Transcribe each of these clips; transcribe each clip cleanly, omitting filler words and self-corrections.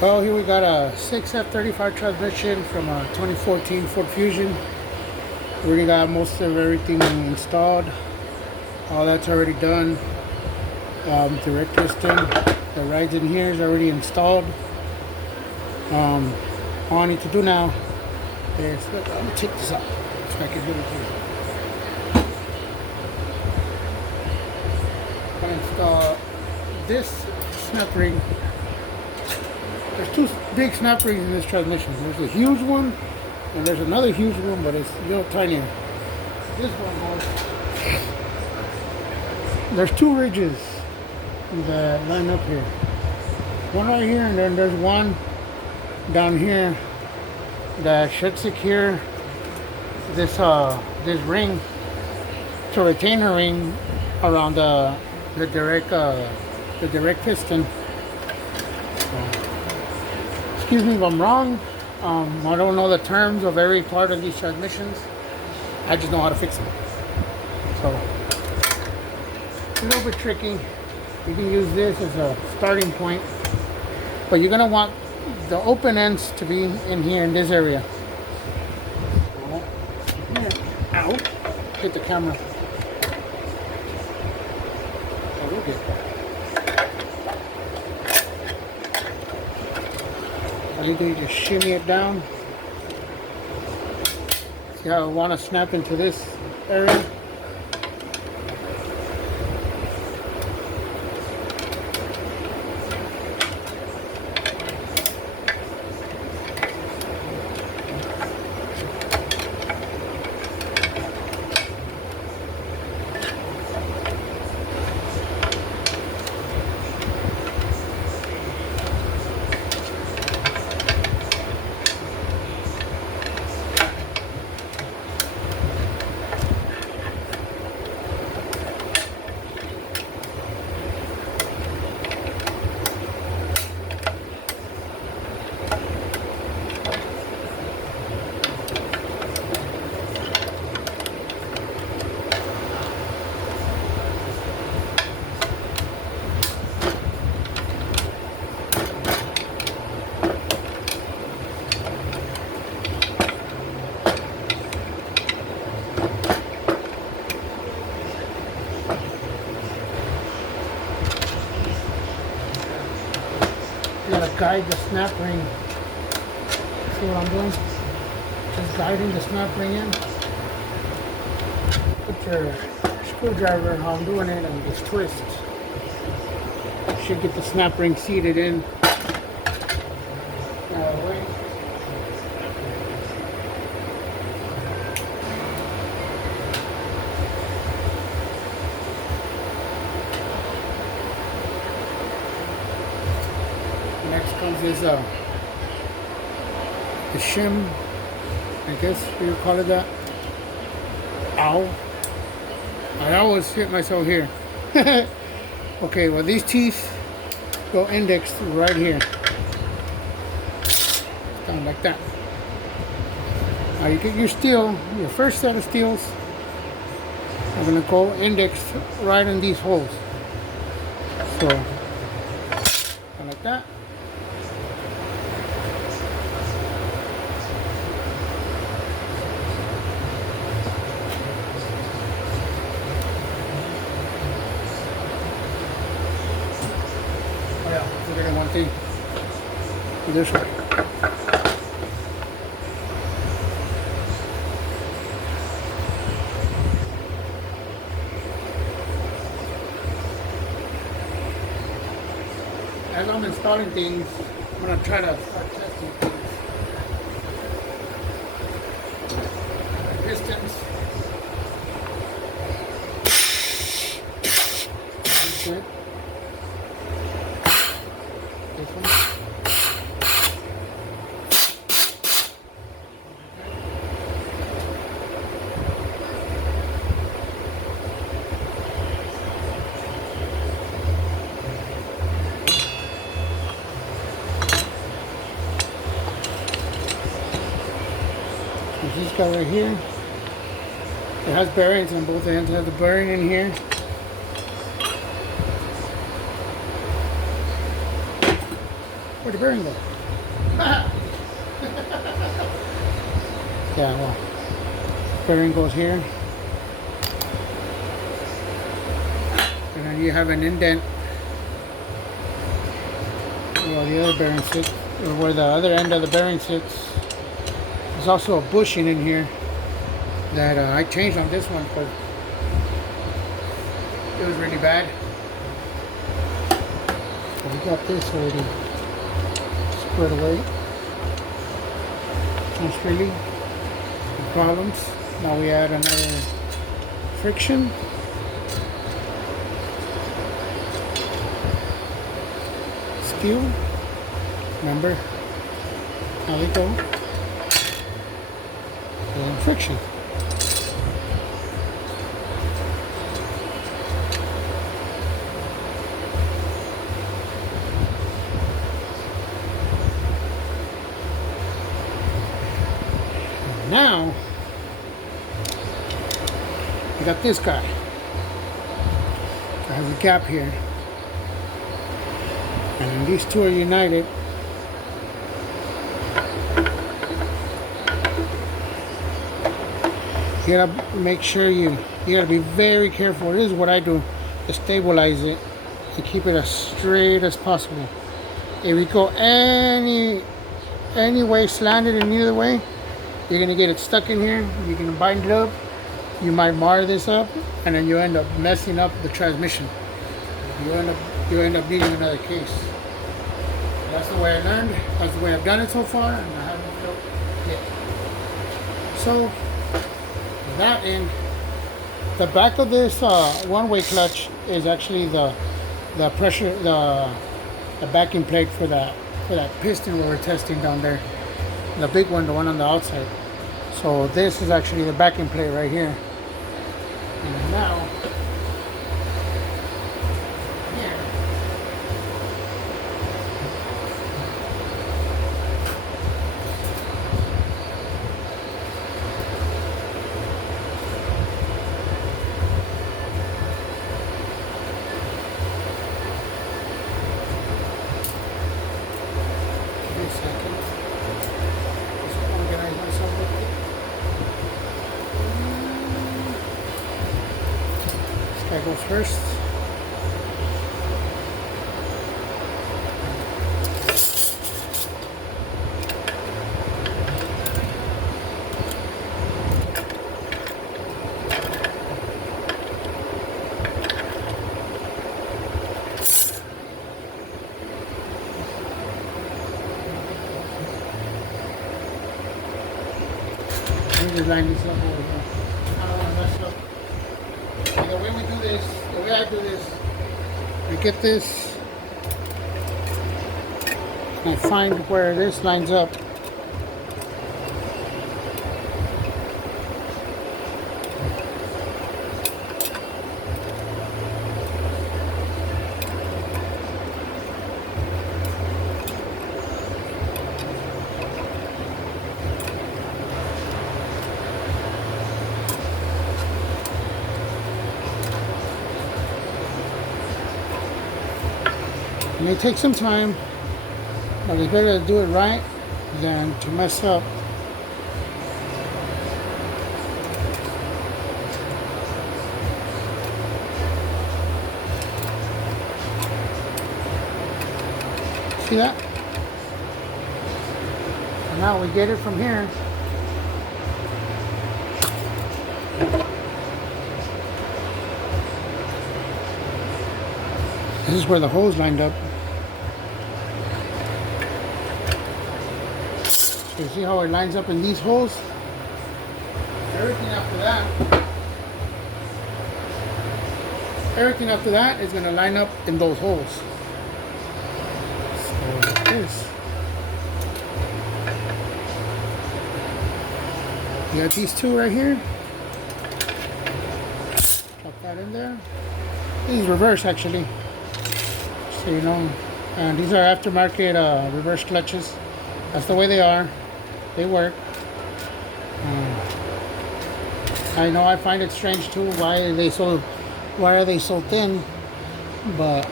Well, here we got a 6F35 transmission from a 2014 Ford Fusion. We already got most of everything installed. All that's already done. Direct piston. The rides in here is already installed. All I need to do now is, I'm going to take this out so I can do it here. I'm going to install this snap ring. There's two big snap rings in this transmission. There's a huge one, and there's another huge one, but it's a little tinier. This one goes. There's two ridges that line up here. One right here, and then there's one down here that should secure this ring. It's a retainer ring around the direct piston. Excuse me if I'm wrong. I don't know the terms of every part of these transmissions. I just know how to fix them. So, it's a little bit tricky. You can use this as a starting point. But you're going to want the open ends to be in here in this area. Ow. Hit the camera. Oh, we'll get that. All you do is just shimmy it down. See how I want to snap into this area? You gotta guide the snap ring. See what I'm doing? Just guiding the snap ring in. Put your screwdriver, how I'm doing it, and just twist. Should get the snap ring seated in. Wait. Next comes this the shim, I guess you call it that. Ow. I always hit myself here. Okay, well these teeth go indexed right here. Kind of like that. Now you get your steel, your first set of steels are going to go indexed right in these holes. So, kind of like that. Forgetting one thing. This way. As I'm installing things, I'm gonna try to start testing things. Pistons. Okay. This one. There's this guy right here. It has bearings on both ends. It has a bearing in here. Where'd the bearing go? Yeah, well, bearing goes here. And then you have an indent where the other bearing sits, or where the other end of the bearing sits. There's also a bushing in here that I changed on this one because it was really bad. So we got this already squared away. That's really no problems. Now we add another friction. Skew. Remember how they go. And friction. Now we got this guy that has a gap here, and then these two are united. You gotta make sure you gotta be very careful. This is what I do to stabilize it and keep it as straight as possible. If you go any way slanted in either way, you're gonna get it stuck in here. You're gonna bind it up. You might mar this up, and then you end up messing up the transmission. You end up needing another case. That's the way I learned. That's the way I've done it so far, and I haven't failed yet. So that end, the back of this one-way clutch is actually the pressure, the backing plate for that piston we were testing down there. The big one, the one on the outside. So this is actually the backing plate right here. And now, here, give me a second. Organize myself a bit. This guy goes first. Let me just line this up over here. I don't want to mess up. And the way we do this, the way I do this, I get this and I find where this lines up. It may take some time, but it's better to do it right than to mess up. See that? And now we get it from here. This is where the hose lined up. So you see how it lines up in these holes? Everything after that is going to line up in those holes. So like this. You got these two right here. Pop that in there. This is reverse actually. So you know, and these are aftermarket reverse clutches. That's the way they are. They work. I know I find it strange too. Why are they so thin? But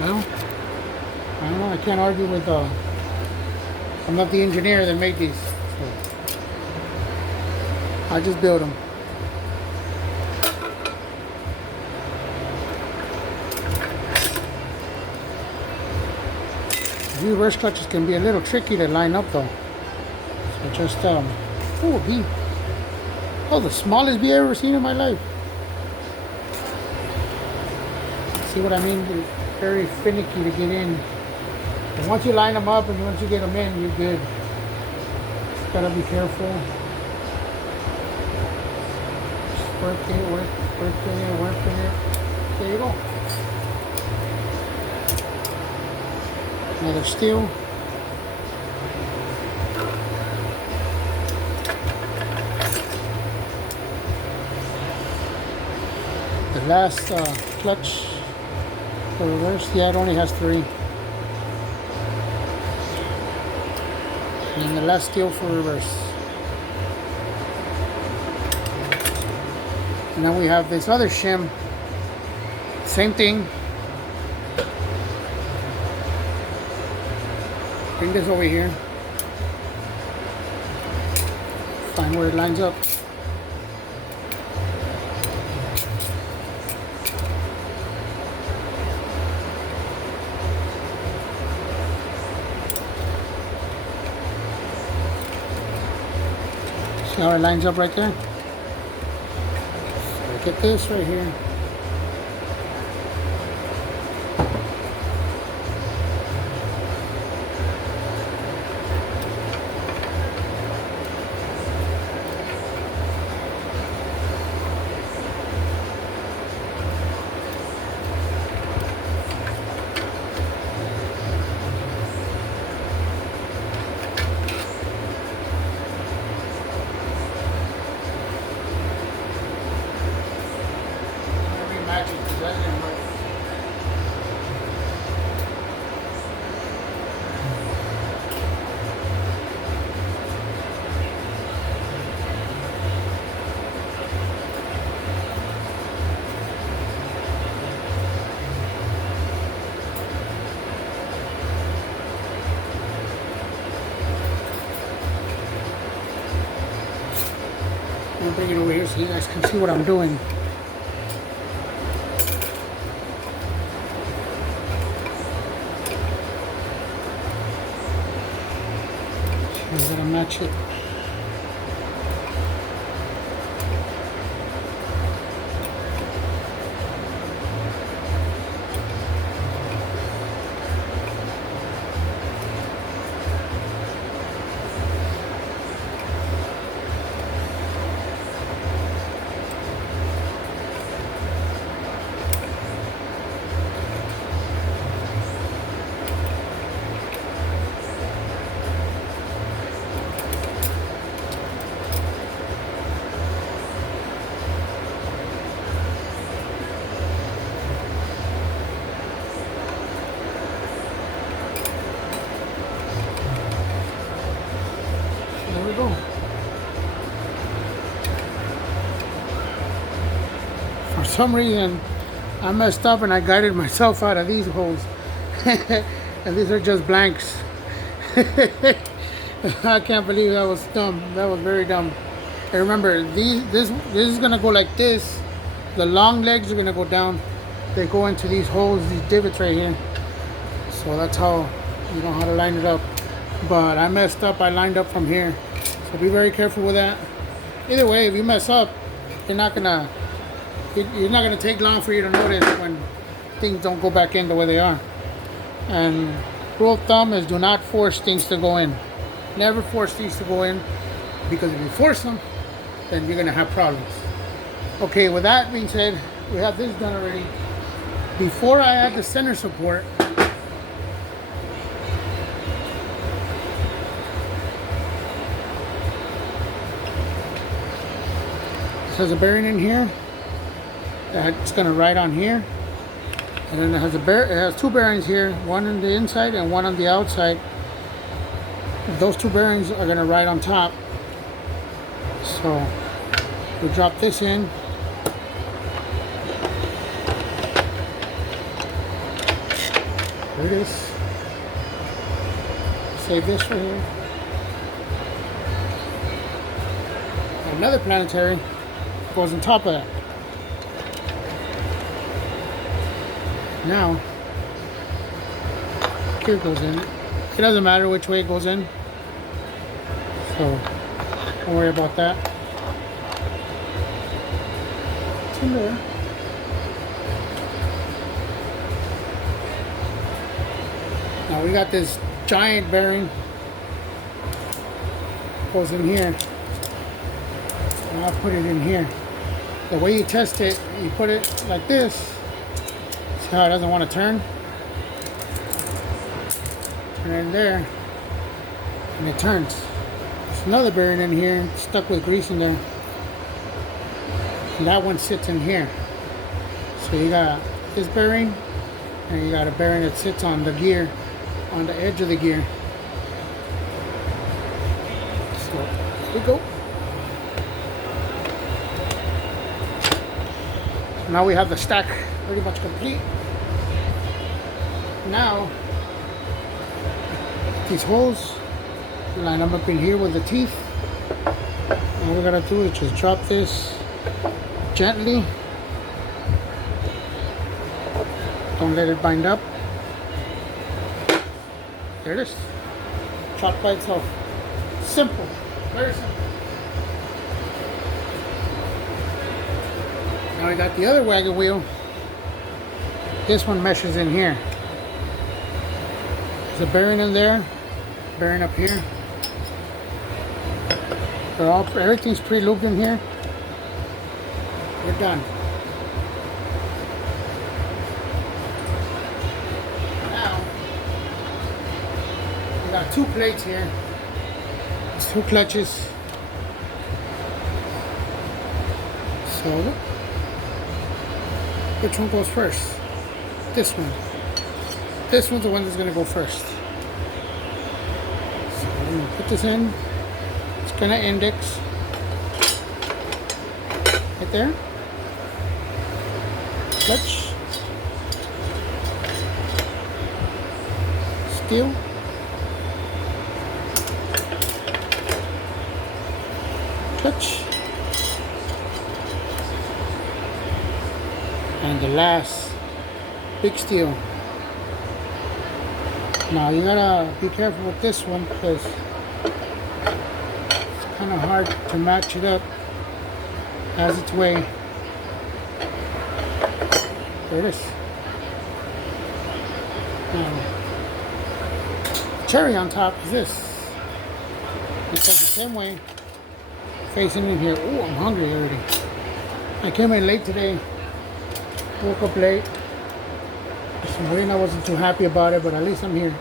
well, I don't know, I can't argue with I'm not the engineer that made these. So I just build them. These reverse clutches can be a little tricky to line up though. So just oh, bee. Oh, the smallest bee I've ever seen in my life. See what I mean? They're very finicky to get in. And once you line them up and once you get them in, you're good. Just gotta be careful. Just working it, working it. There you go. Another steel. The last clutch for reverse, yeah, it only has 3. And the last steel for reverse. And then we have this other shim. Same thing. Bring this over here. Find where it lines up. See how it lines up right there? So get this right here. I'm gonna bring it over here so you guys can see what I'm doing. So I'm gonna match it. There we go. For some reason, I messed up and I guided myself out of these holes. And these are just blanks. I can't believe that was dumb. That was very dumb. And remember, this is gonna go like this. The long legs are gonna go down. They go into these holes, these divots right here. So that's how you know how to line it up. But I messed up. I lined up from here. So be very careful with that. Either way, if you mess up, you're not gonna take long for you to notice when things don't go back in the way they are. And rule of thumb is do not force things to go in. Never force these to go in, because if you force them, then you're gonna have problems. Okay, with that being said, we have this done already. Before I add the center support, this has a bearing in here that's gonna ride on here, and then it has 2 bearings here, one on the inside and one on the outside. Those 2 bearings are gonna ride on top. So we drop this in. There it is. save this for here. Another planetary goes on top of that. Now, here it goes in. It doesn't matter which way it goes in, so don't worry about that. It's in there. Now we got this giant bearing, goes in here. And I'll put it in here. The way you test it, you put it like this. See how it doesn't want to turn? Turn it in there, and it turns. There's another bearing in here, stuck with grease in there. And that one sits in here. So you got this bearing, and you got a bearing that sits on the gear, on the edge of the gear. So here we go. So now we have the stack pretty much complete. Now these holes, line them up in here with the teeth. All we gotta do is just drop this gently. Don't let it bind up. There it is. Chopped by itself. Simple. Very simple. Now I got the other wagon wheel. This one meshes in here. There's a bearing in there, bearing up here. Everything's pre-lubed in here. We're done. Now we got two plates here. It's two clutches. So which one goes first? This one. This one's the one that's going to go first. So I'm going to put this in. It's going to index right there. Clutch. Steel. Clutch. And the last big steel. Now you gotta be careful with this one because it's kind of hard to match it up as its way. There it is. Now, cherry on top is this. It's like the same way, facing in here. Oh, I'm hungry already. I came in late today. Woke up late. For some reason I wasn't too happy about it, but at least I'm here.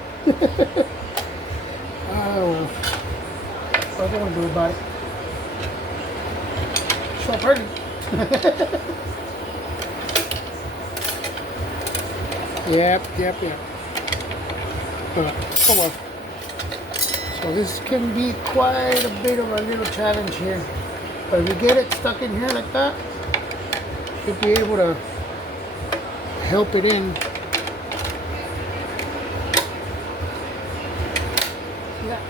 Oh well. What am I gonna do about it? Show up early. Yep. But oh well. So this can be quite a bit of a little challenge here. But if you get it stuck in here like that, you'll be able to help it in. Yeah.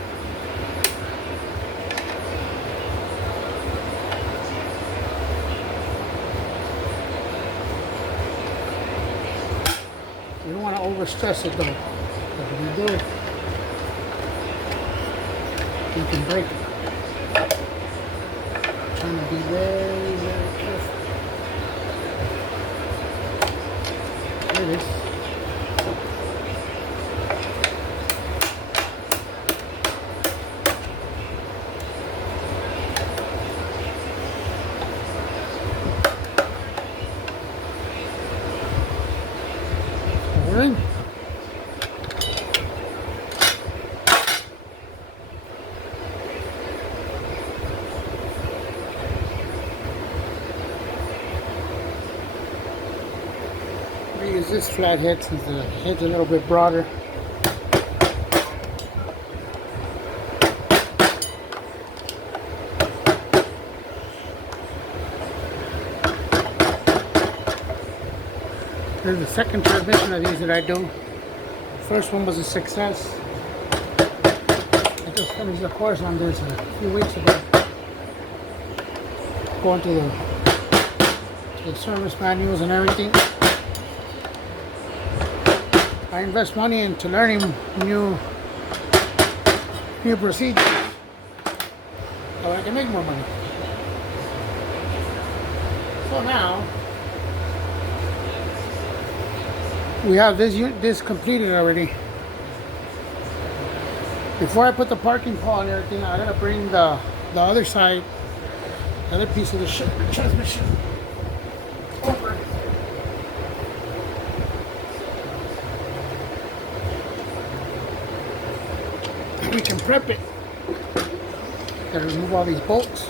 You don't want to overstress it though. Because if you do, you can break it. Trying to be very, very careful. There it is. We're in. We use this flat head since the head's a little bit broader. This is the second transmission of these that I do. The first one was a success. just finished the course on this a few weeks ago. Going to the service manuals and everything. I invest money into learning new procedures so I can make more money. So now we have this completed already. Before I put the parking pole and everything, I gotta bring the other side, the other piece of the transmission over. We can prep it. Gotta remove all these bolts.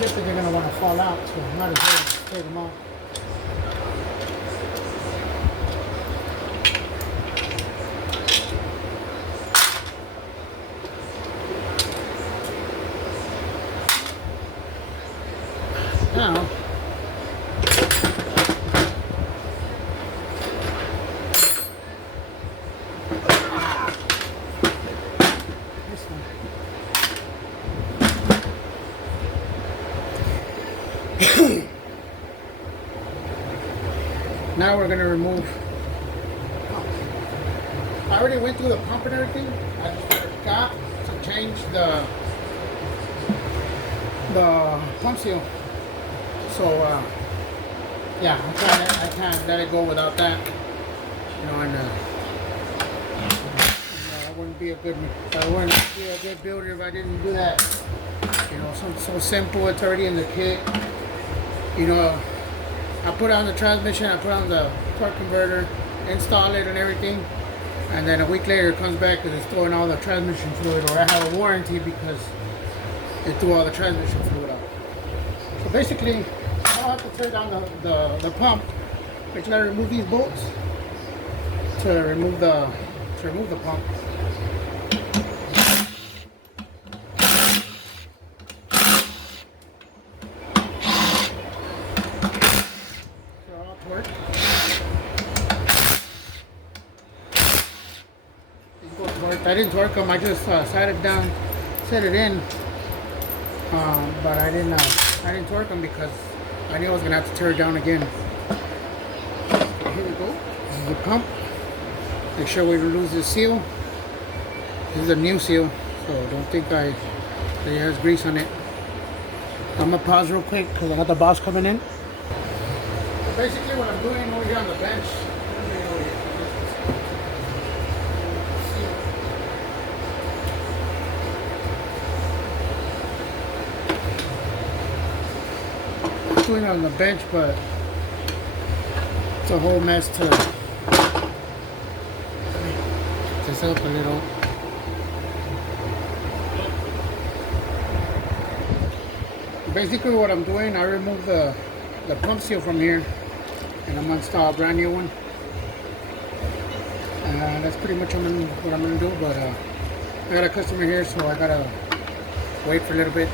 They're going to want to fall out, so I might as well take them off. Now, this one. Now we're gonna remove. I already went through the pump and everything. I just forgot to change the pump seal. So yeah, I can't let it go without that. You know, and I wouldn't be a good builder if I didn't do that. You know, something so simple. It's already in the kit. You know, I put on the transmission, I put on the torque converter, install it and everything, and then a week later it comes back because it's throwing all the transmission fluid, or I have a warranty because it threw all the transmission fluid out. So basically, I'll have to tear down the pump. Basically, I remove these bolts to remove the pump. I didn't torque them. I just sat it down, set it in, but I didn't torque them because I knew I was gonna have to tear it down again. Okay, here we go. This is the pump. Make sure we don't lose the seal. This is a new seal, so don't think it has grease on it. I'm gonna pause real quick because I got the boss coming in. So basically, what I'm doing over here on the bench. Doing on the bench, but it's a whole mess to this up a little. Basically, what I'm doing, I remove the pump seal from here, and I'm gonna install a brand new one. That's pretty much what I'm gonna do. But I got a customer here, so I gotta wait for a little bit,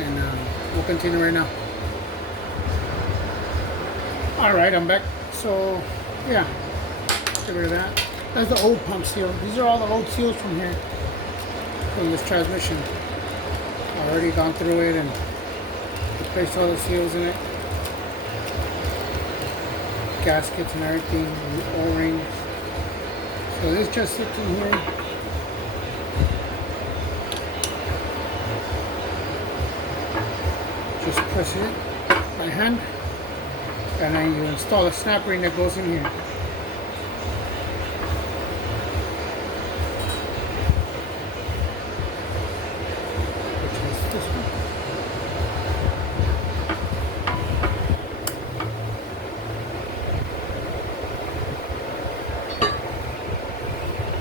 and we'll continue right now. Alright, I'm back. So, yeah, get rid of that. That's the old pump seal. These are all the old seals from here, from this transmission. I've already gone through it and replaced all the seals in it. Gaskets and everything, O-rings. So this just sits in here. Just press it by hand. And then you install a snap ring that goes in here. Which is this one.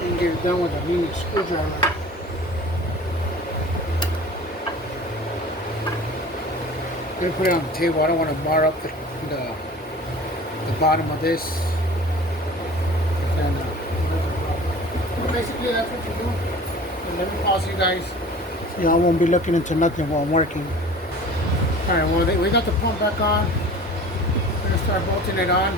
You can get it done with a mini screwdriver. I'm going to put it on the table. I don't want to bar up the bottom of this. And basically that's what you do. And let me pause you guys. So y'all won't be looking into nothing while I'm working. All right, well, we got the pump back on. We're gonna start bolting it on.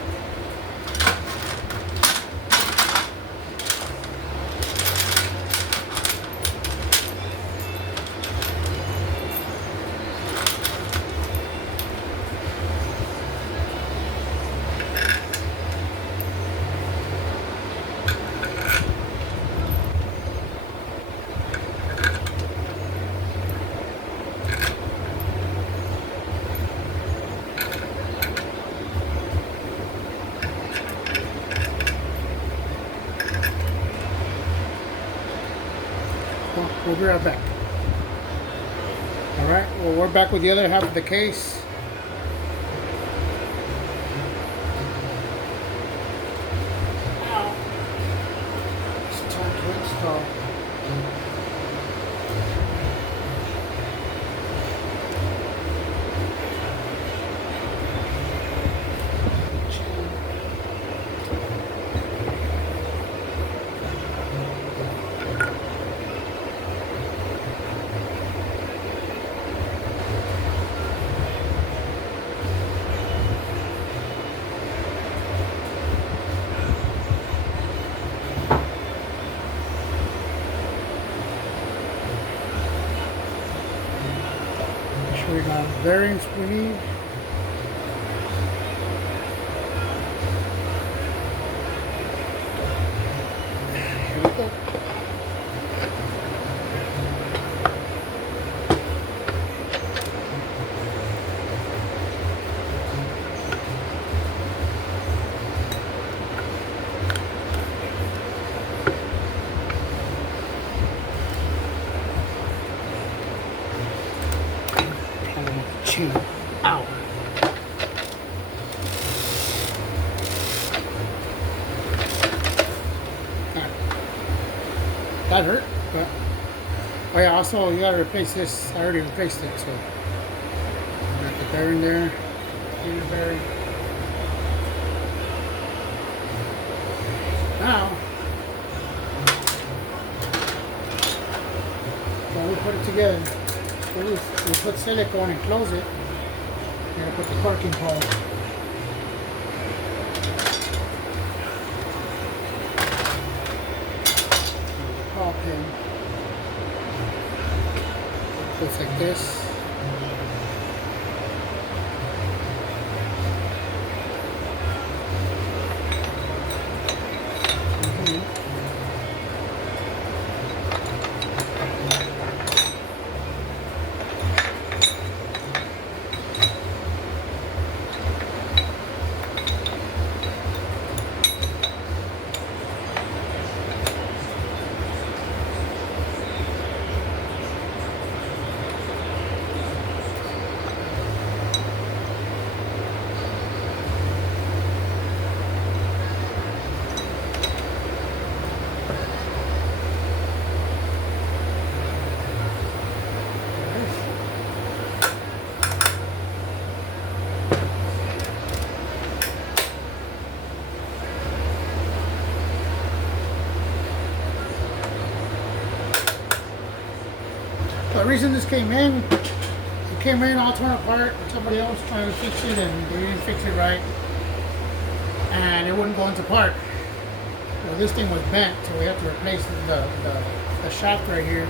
We'll be right back. All right, well, we're back with the other half of the case. Now, it's time to install. We got bearings we need. Here we go. Ow. That hurt, but oh yeah, also you gotta replace this. I already replaced it, so got the bearing there. Need a bearing. Now when we put it together, we put silicone and close it. We're gonna put the corking hole. The claw pin goes like this. The reason this came in, it came in all torn apart. Somebody else trying to fix it and they didn't fix it right. And it wouldn't go into part. Well, this thing was bent, so we have to replace the shaft right here.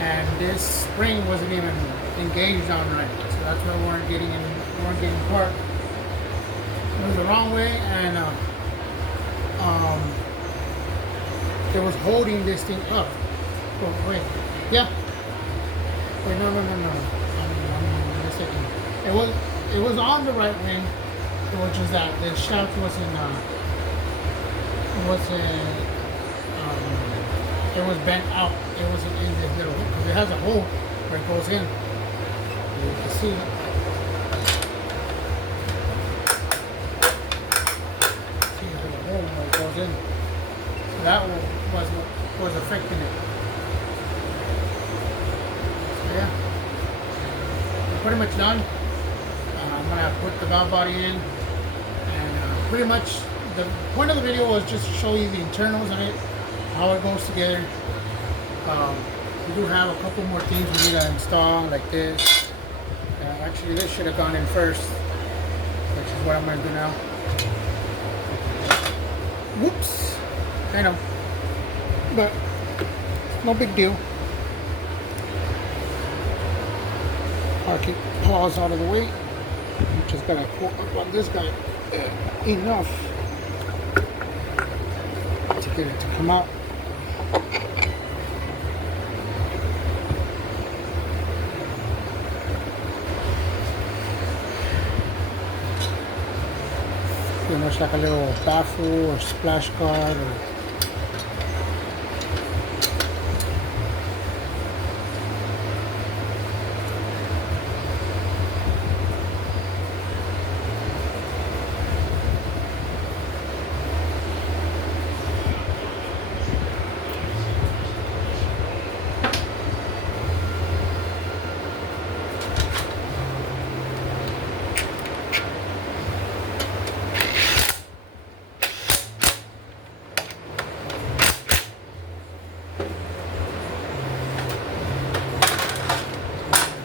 And this spring wasn't even engaged on right. So that's why we weren't getting part. It was the wrong way, and it was holding this thing up. Oh, wait. Yeah. Wait, no. I'm mistaken. It was on the right wing. It was just that the shaft wasn't. It was bent out. It wasn't in this little hole because it has a hole where it goes in. You can see. See, there's a hole where it goes in. So that was what was affecting it. Yeah, we're pretty much done. I'm gonna put the valve body in, and pretty much the point of the video was just to show you the internals of it, how it goes together. We do have a couple more things we need to install, like this, Actually, this should have gone in first, which is what I'm going to do now. Whoops. I know. But no big deal. I'll keep paws out of the way. I'm just going to pull up on this guy enough to get it to come out. Pretty much like a little baffle or splash guard or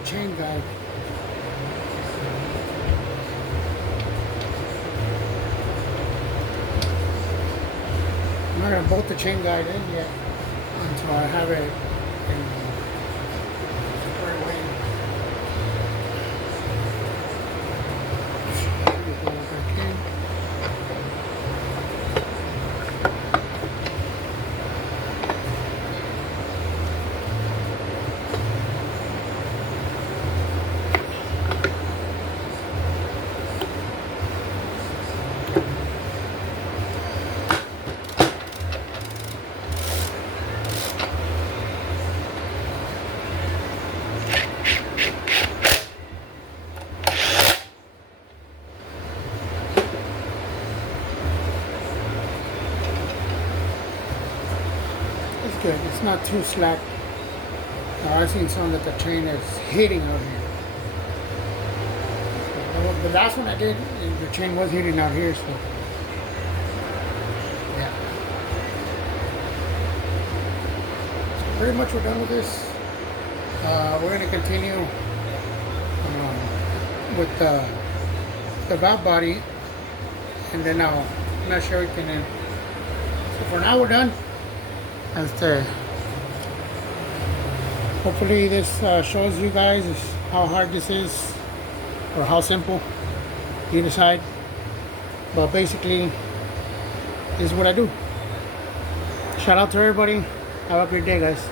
chain guide. I'm not going to bolt the chain guide in yet until I have it in square away. Go back in. It's good. It's not too slack. I've seen some that the chain is hitting out here. The last one I did, the chain was hitting out here, so yeah. So pretty much we're done with this. We're going to continue with the valve body, and then I'll mesh everything in. So for now we're done. Hopefully this shows you guys how hard this is or how simple. You decide. But basically, this is what I do. Shout out to everybody. Have a great day, guys.